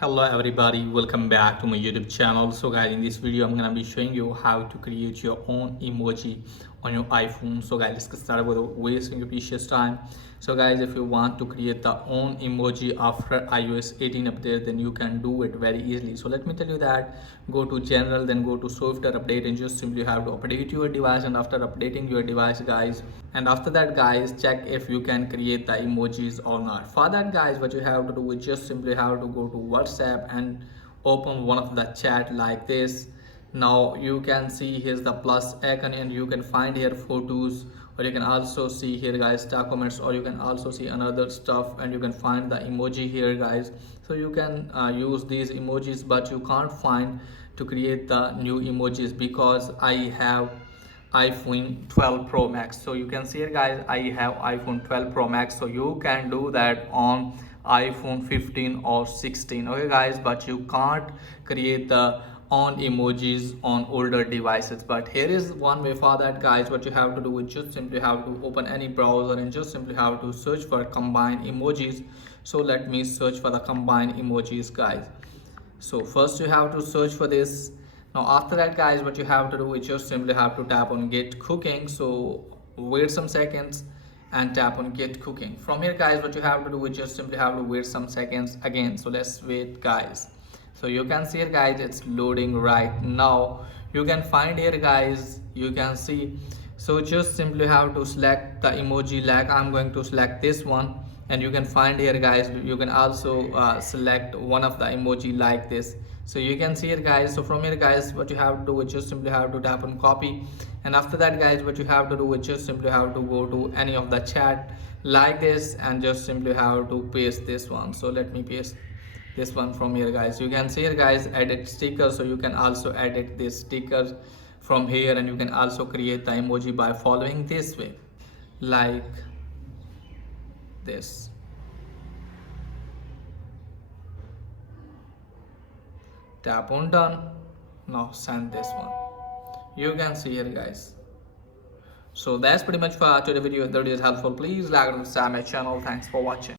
Hello everybody, welcome back to my YouTube channel. So guys, in this video I'm gonna be showing you how to create your own emoji on your iPhone. So guys, let's get started without wasting your precious time. So guys, if you want to create the own emoji after iOS 18 update, then you can do it very easily. So let me tell you that go to general, then go to software update, and just simply have to update your device. And after updating your device guys, and after that guys, check if you can create the emojis or not. For that guys, what you have to do is just simply have to go to WhatsApp and open one of the chat like this. Now you can see here's the plus icon, and you can find here photos, or you can also see here guys documents, or you can also see another stuff, and you can find the emoji here guys. So you can use these emojis, but you can't find to create the new emojis because I have iPhone 12 Pro Max. So you can see here guys, I have iPhone 12 Pro Max, so you can do that on iPhone 15 or 16. Okay guys, but you can't create the on emojis on older devices. But here is one way for that guys. What you have to do is just simply have to open any browser and just simply have to search for combine emojis. So let me search for the combine emojis guys. So first you have to search for this. Now after that guys, what you have to do is just simply have to tap on get cooking. So wait some seconds and tap on get cooking. From here guys, what you have to do is just simply have to wait some seconds again. So let's wait guys. So you can see here guys, it's loading right now. You can find here guys, you can see. So just simply have to select the emoji, like I'm going to select this one, and you can find here guys, you can also select one of the emoji like this. So you can see here guys. So from here guys, what you have to do is just simply have to tap on copy, and after that guys, what you have to do is just simply have to go to any of the chat like this, and just simply have to paste this one. So let me paste this one from here guys. You can see here guys, edit stickers. So you can also edit this stickers from here, and you can also create the emoji by following this way like this. Tap on done. Now send this one. You can see here guys. So that's pretty much for today's video. If the video is helpful, please like and subscribe my channel. Thanks for watching.